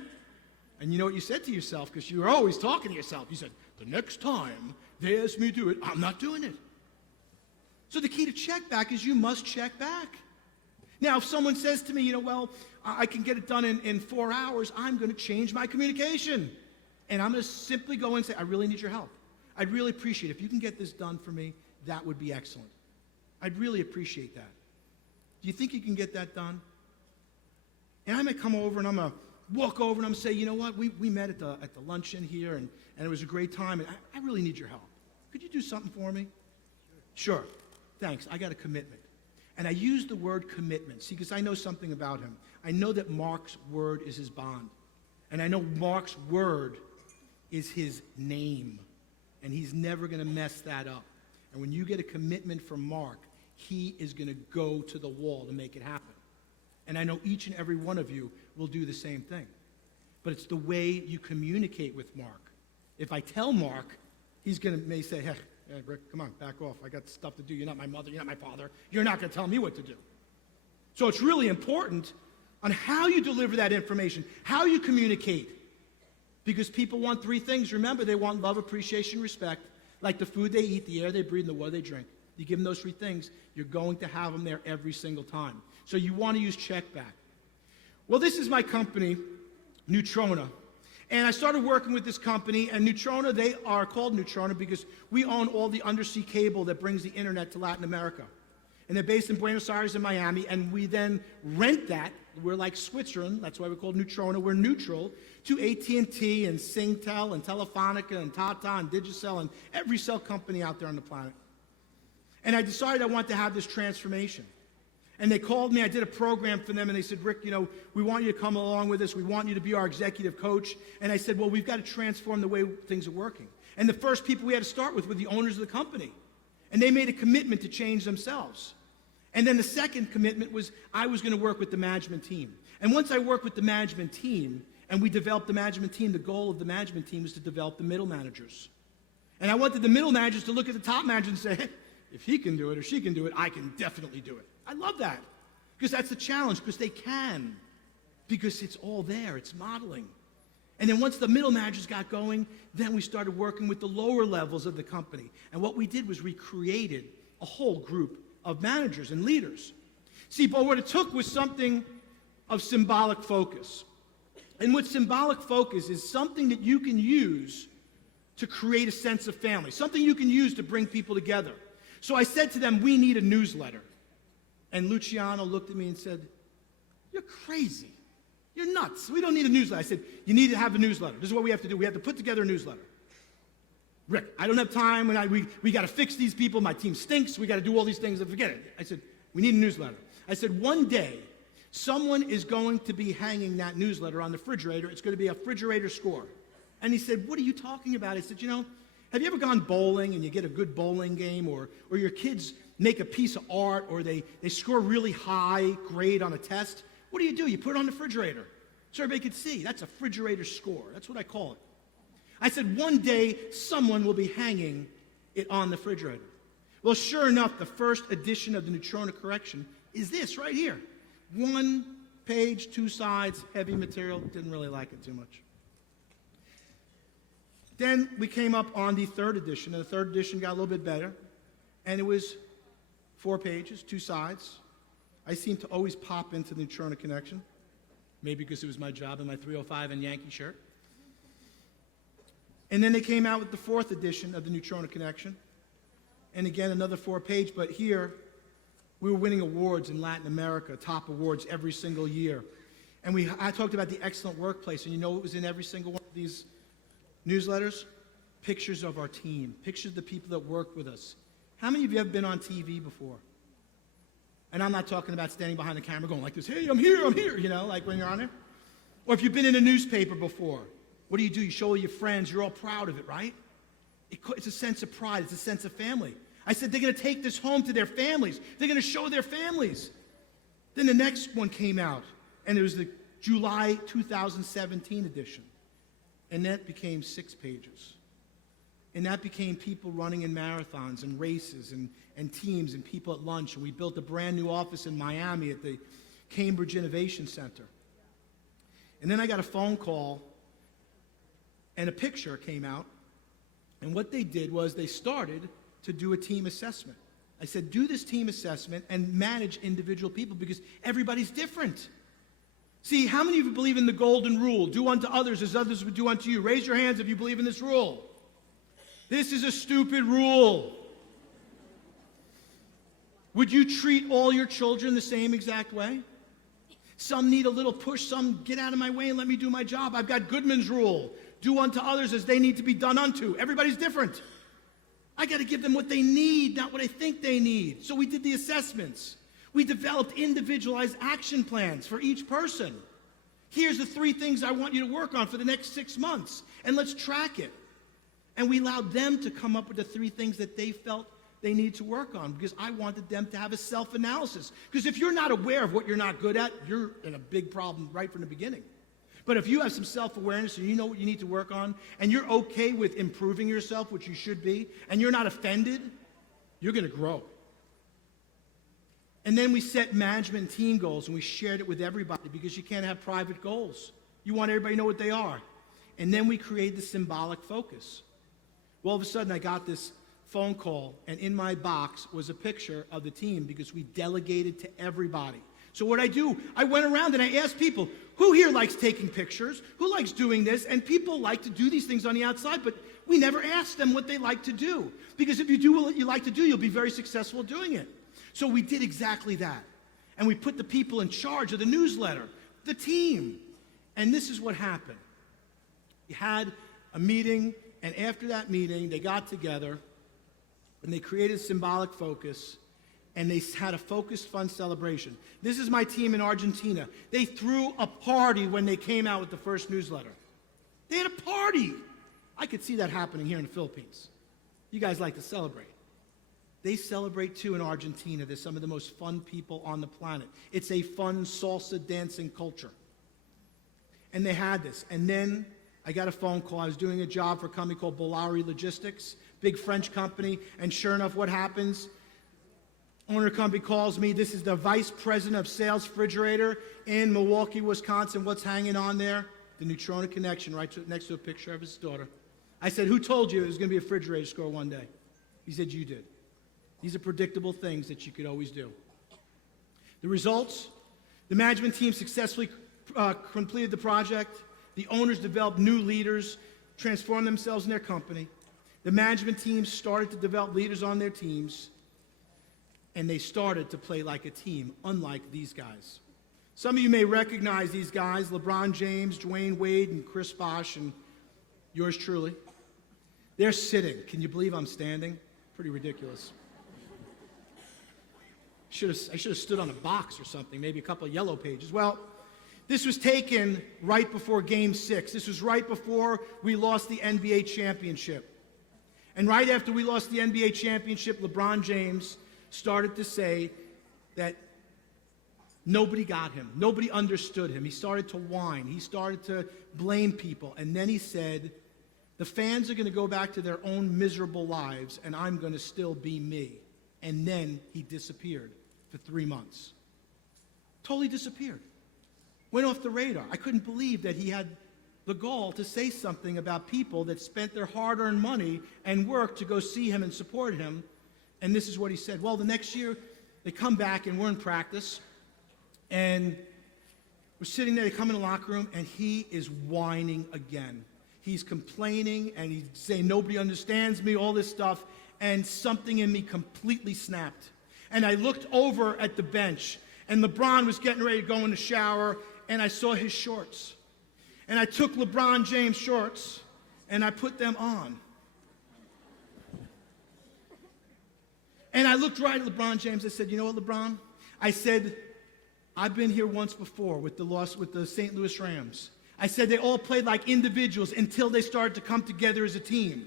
And you know what you said to yourself, because you were always talking to yourself. You said, the next time they ask me to do it, I'm not doing it. So the key to check back is you must check back. Now, if someone says to me, I can get it done in 4 hours, I'm going to change my communication. And I'm going to simply go and say, I really need your help. I'd really appreciate it. If you can get this done for me, that would be excellent. I'd really appreciate that. Do you think you can get that done? And I might come over and I'm going to walk over and I'm going to say, you know what, we met at the luncheon here and it was a great time. And I really need your help. Could you do something for me? Sure. Thanks. I got a commitment. And I use the word commitment, see, because I know something about him. I know that Mark's word is his bond. And I know Mark's word is his name, and he's never going to mess that up. And when you get a commitment from Mark, he is going to go to the wall to make it happen. And I know each and every one of you will do the same thing. But it's the way you communicate with Mark. If I tell Mark, he's going to may say, hey, Rick, come on, back off. I got stuff to do. You're not my mother. You're not my father. You're not going to tell me what to do. So it's really important on how you deliver that information, how you communicate. Because people want 3 things. Remember, they want love, appreciation, respect, like the food they eat, the air they breathe, and the water they drink. You give them those 3 things, you're going to have them there every single time. So you want to use check back. Well, this is my company, Neutrona. And I started working with this company, and Neutrona, they are called Neutrona because we own all the undersea cable that brings the internet to Latin America. And they're based in Buenos Aires and Miami, and we then rent that. We're like Switzerland, that's why we're called Neutrona. We're neutral to AT&T and Singtel and Telefonica and Tata and Digicel and every cell company out there on the planet. And I decided I wanted to have this transformation. And they called me, I did a program for them, and they said, Rick, you know, we want you to come along with us. We want you to be our executive coach. And I said, well, we've got to transform the way things are working. And the first people we had to start with were the owners of the company. And they made a commitment to change themselves. And then the second commitment was I was going to work with the management team. And once I worked with the management team, and we developed the management team, the goal of the management team was to develop the middle managers. And I wanted the middle managers to look at the top managers and say, hey, if he can do it or she can do it, I can definitely do it. I love that. Because that's the challenge, because they can. Because it's all there, it's modeling. And then once the middle managers got going, then we started working with the lower levels of the company. And what we did was we created a whole group of managers and leaders. See, but what it took was something of symbolic focus. And what symbolic focus is something that you can use to create a sense of family, something you can use to bring people together. So I said to them, we need a newsletter. And Luciano looked at me and said, you're crazy. You're nuts. We don't need a newsletter. I said, you need to have a newsletter. This is what we have to do. We have to put together a newsletter. Rick, I don't have time. We got to fix these people. My team stinks. We got to do all these things. Forget it. I said, we need a newsletter. I said, one day, someone is going to be hanging that newsletter on the refrigerator. It's going to be a refrigerator score. And he said, what are you talking about? I said, you know, have you ever gone bowling and you get a good bowling game, or your kids make a piece of art, or they score really high grade on a test? What do? You put it on the refrigerator so everybody can see. That's a refrigerator score. That's what I call it. I said, one day someone will be hanging it on the refrigerator. Well, sure enough, the first edition of the Neutrona correction is this right here. 1 page, 2 sides, heavy material. Didn't really like it too much. Then we came up on the 3rd edition, and the 3rd edition got a little bit better, and it was 4 pages, 2 sides. I seem to always pop into the Neutrona connection, maybe because it was my job in my 305 and Yankee shirt. And then they came out with the 4th edition of the Neutrona connection, and again, another 4-page, but here, we were winning awards in Latin America, top awards every single year. And I talked about the excellent workplace, and you know what was in every single one of these newsletters? Pictures of our team, pictures of the people that work with us. How many of you have been on TV before? And I'm not talking about standing behind the camera going like this, hey, I'm here, you know, like when you're on there. Or if you've been in a newspaper before, what do? You show all your friends, you're all proud of it, right? It's a sense of pride, it's a sense of family. I said, they're going to take this home to their families. They're going to show their families. Then the next one came out, and it was the July 2017 edition. And that became 6 pages. And that became people running in marathons and races and teams and people at lunch. And we built a brand new office in Miami at the Cambridge Innovation Center. And then I got a phone call, and a picture came out. And what they did was they started to do a team assessment. I said, do this team assessment and manage individual people because everybody's different. See, how many of you believe in the golden rule? Do unto others as others would do unto you. Raise your hands if you believe in this rule. This is a stupid rule. Would you treat all your children the same exact way? Some need a little push, some get out of my way and let me do my job. I've got Goodman's rule. Do unto others as they need to be done unto. Everybody's different. I got to give them what they need, not what I think they need. So we did the assessments. We developed individualized action plans for each person. Here's the 3 things I want you to work on for the next 6 months, and let's track it. And we allowed them to come up with the 3 things that they felt they need to work on because I wanted them to have a self-analysis. Because if you're not aware of what you're not good at, you're in a big problem right from the beginning. But if you have some self-awareness and you know what you need to work on, and you're okay with improving yourself, which you should be, and you're not offended, you're going to grow. And then we set management team goals, and we shared it with everybody because you can't have private goals. You want everybody to know what they are. And then we created the symbolic focus. Well, all of a sudden, I got this phone call, and in my box was a picture of the team because we delegated to everybody. So what I do, I went around and I asked people, who here likes taking pictures? Who likes doing this? And people like to do these things on the outside, but we never asked them what they like to do. Because if you do what you like to do, you'll be very successful doing it. So we did exactly that. And we put the people in charge of the newsletter, the team. And this is what happened. We had a meeting, and after that meeting, they got together, and they created symbolic focus, and they had a focused, fun celebration. This is my team in Argentina. They threw a party when they came out with the first newsletter. They had a party. I could see that happening here in the Philippines. You guys like to celebrate. They celebrate too in Argentina. They're some of the most fun people on the planet. It's a fun salsa dancing culture. And they had this. And then I got a phone call. I was doing a job for a company called Bolari Logistics, big French company. And sure enough, what happens? Owner of the company calls me. This is the vice president of sales refrigerator in Milwaukee, Wisconsin. What's hanging on there? The Neutrona connection right next to a picture of his daughter. I said, who told you it was going to be a refrigerator store one day? He said, you did. These are predictable things that you could always do. The results, the management team successfully completed the project. The owners developed new leaders, transformed themselves in their company. The management team started to develop leaders on their teams, and they started to play like a team, unlike these guys. Some of you may recognize these guys, LeBron James, Dwayne Wade, and Chris Bosh, and yours truly. They're sitting. Can you believe I'm standing? Pretty ridiculous. I should have stood on a box or something, maybe a couple of yellow pages. Well, this was taken right before Game 6. This was right before we lost the NBA championship. And right after we lost the NBA championship, LeBron James started to say that nobody got him. Nobody understood him. He started to whine. He started to blame people. And then he said, the fans are going to go back to their own miserable lives, and I'm going to still be me. And then he disappeared for 3 months. Totally disappeared. Went off the radar. I couldn't believe that he had the gall to say something about people that spent their hard-earned money and work to go see him and support him. And this is what he said. Well, the next year, they come back, and we're in practice. And we're sitting there, they come in the locker room, and he is whining again. He's complaining, and he's saying, nobody understands me, all this stuff. And something in me completely snapped. And I looked over at the bench, and LeBron was getting ready to go in the shower, and I saw his shorts. And I took LeBron James' shorts, and I put them on. And I looked right at LeBron James. I said, you know what, LeBron? I said, I've been here once before with the St. Louis Rams. I said they all played like individuals until they started to come together as a team.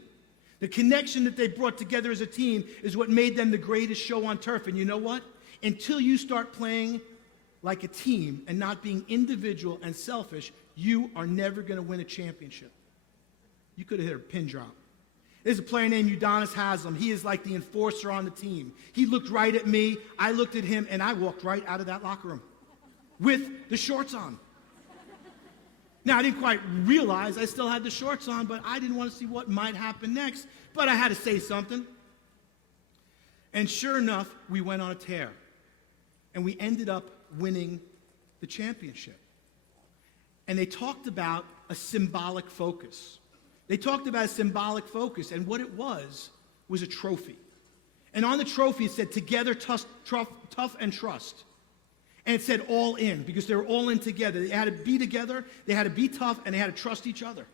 The connection that they brought together as a team is what made them the greatest show on turf. And you know what? Until you start playing like a team and not being individual and selfish, you are never going to win a championship. You could have hit a pin drop. There's a player named Udonis Haslem. He is like the enforcer on the team. He looked right at me, I looked at him, and I walked right out of that locker room with the shorts on. Now, I didn't quite realize I still had the shorts on, but I didn't want to see what might happen next. But I had to say something. And sure enough, we went on a tear. And we ended up winning the championship. And they talked about a symbolic focus. They talked about a symbolic focus, and what it was a trophy. And on the trophy, it said, together, tough and trust. And it said all in, because they were all in together. They had to be together, they had to be tough, and they had to trust each other.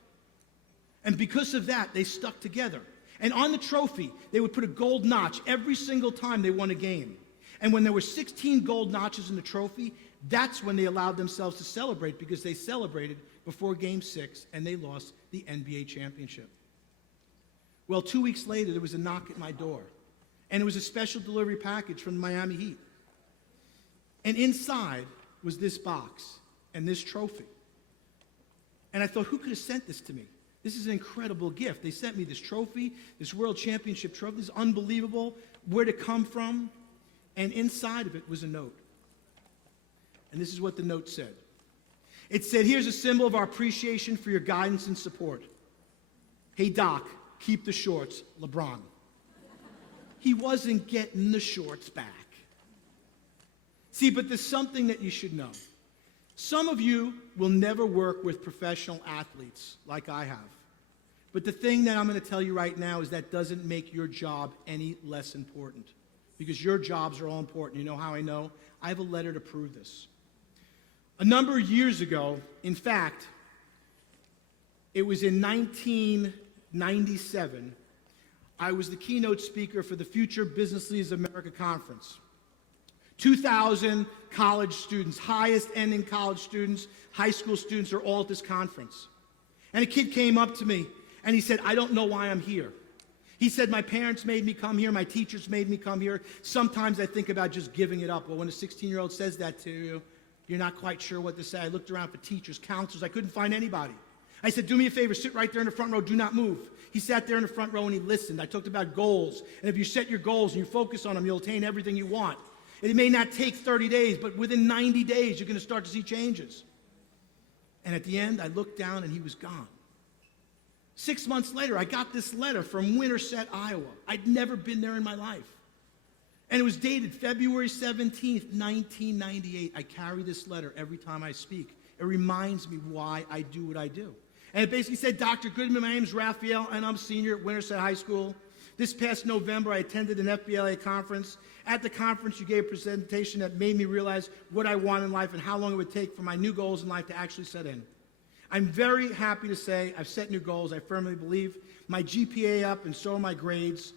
And because of that, they stuck together. And on the trophy, they would put a gold notch every single time they won a game. And when there were 16 gold notches in the trophy, that's when they allowed themselves to celebrate, because they celebrated before Game 6, and they lost the NBA championship. Well, 2 weeks later, there was a knock at my door. And it was a special delivery package from the Miami Heat. And inside was this box and this trophy. And I thought, who could have sent this to me? This is an incredible gift. They sent me this trophy, this World Championship trophy. This is unbelievable. Where'd it come from? And inside of it was a note. And this is what the note said. It said, here's a symbol of our appreciation for your guidance and support. Hey, Doc, keep the shorts, LeBron. He wasn't getting the shorts back. See, but there's something that you should know. Some of you will never work with professional athletes like I have. But the thing that I'm going to tell you right now is that doesn't make your job any less important, because your jobs are all important. You know how I know? I have a letter to prove this. A number of years ago, in fact, it was in 1997, I was the keynote speaker for the Future Business Leaders of America Conference. 2,000 college students, highest ending college students, high school students are all at this conference. And a kid came up to me and he said, I don't know why I'm here. He said, my parents made me come here, my teachers made me come here. Sometimes I think about just giving it up. Well, when a 16-year-old says that to you, you're not quite sure what to say. I looked around for teachers, counselors, I couldn't find anybody. I said, do me a favor, sit right there in the front row, do not move. He sat there in the front row and he listened. I talked about goals. And if you set your goals and you focus on them, you'll attain everything you want. It may not take 30 days, but within 90 days, you're going to start to see changes. And at the end, I looked down and he was gone. 6 months later, I got this letter from Winterset, Iowa. I'd never been there in my life. And it was dated February 17th, 1998. I carry this letter every time I speak. It reminds me why I do what I do. And it basically said, Dr. Goodman, my name is Raphael, and I'm senior at Winterset High School. This past November, I attended an FBLA conference. At the conference, you gave a presentation that made me realize what I want in life and how long it would take for my new goals in life to actually set in. I'm very happy to say I've set new goals. I firmly believe my GPA up, and so are my grades.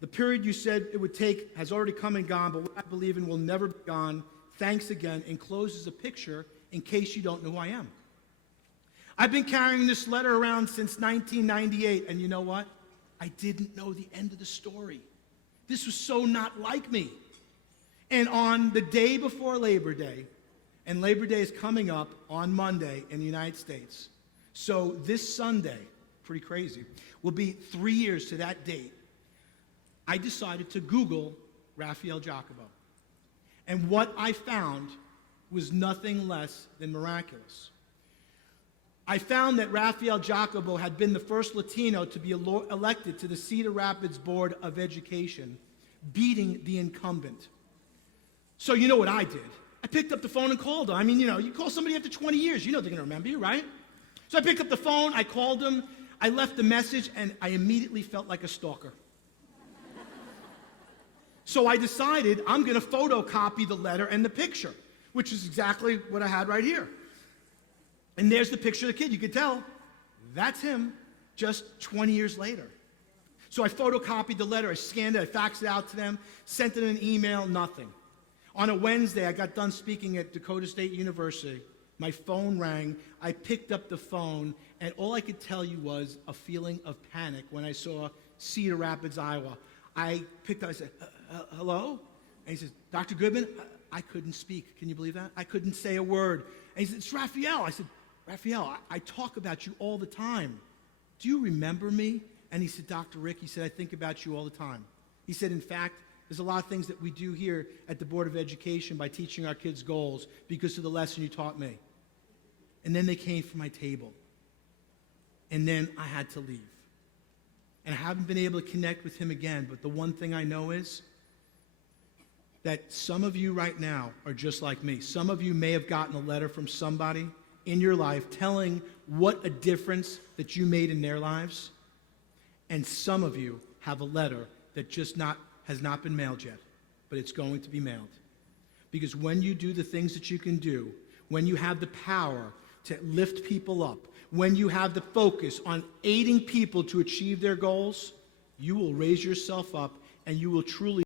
The period you said it would take has already come and gone, but what I believe in will never be gone. Thanks again, and closes a picture in case you don't know who I am. I've been carrying this letter around since 1998, and you know what? I didn't know the end of the story. This was so not like me. And on the day before Labor Day, and Labor Day is coming up on Monday in the United States, so this Sunday, pretty crazy, will be 3 years to that date, I decided to Google Raphael Giacobo. And what I found was nothing less than miraculous. I found that Raphael Giacobo had been the first Latino to be elected to the Cedar Rapids Board of Education, beating the incumbent. So you know what I did? I picked up the phone and called him. I mean, you call somebody after 20 years, you know they're going to remember you, right? So I picked up the phone, I called him, I left a message, and I immediately felt like a stalker. So I decided I'm going to photocopy the letter and the picture, which is exactly what I had right here. And there's the picture of the kid. You could tell that's him just 20 years later. So I photocopied the letter, I scanned it, I faxed it out to them, sent it in an email, nothing. On a Wednesday, I got done speaking at Dakota State University. My phone rang. I picked up the phone, and all I could tell you was a feeling of panic when I saw Cedar Rapids, Iowa. I picked up, I said, hello? And he says, Dr. Goodman? I couldn't speak. Can you believe that? I couldn't say a word. And he said, it's Raphael. I said, Raphael, I talk about you all the time. Do you remember me? And he said, Dr. Rick, he said, I think about you all the time. He said, in fact, there's a lot of things that we do here at the Board of Education by teaching our kids goals because of the lesson you taught me. And then they came for my table. And then I had to leave. And I haven't been able to connect with him again, but the one thing I know is that some of you right now are just like me. Some of you may have gotten a letter from somebody in your life telling what a difference that you made in their lives. And some of you have a letter that has not been mailed yet, but it's going to be mailed. Because when you do the things that you can do, when you have the power to lift people up, when you have the focus on aiding people to achieve their goals, you will raise yourself up and you will truly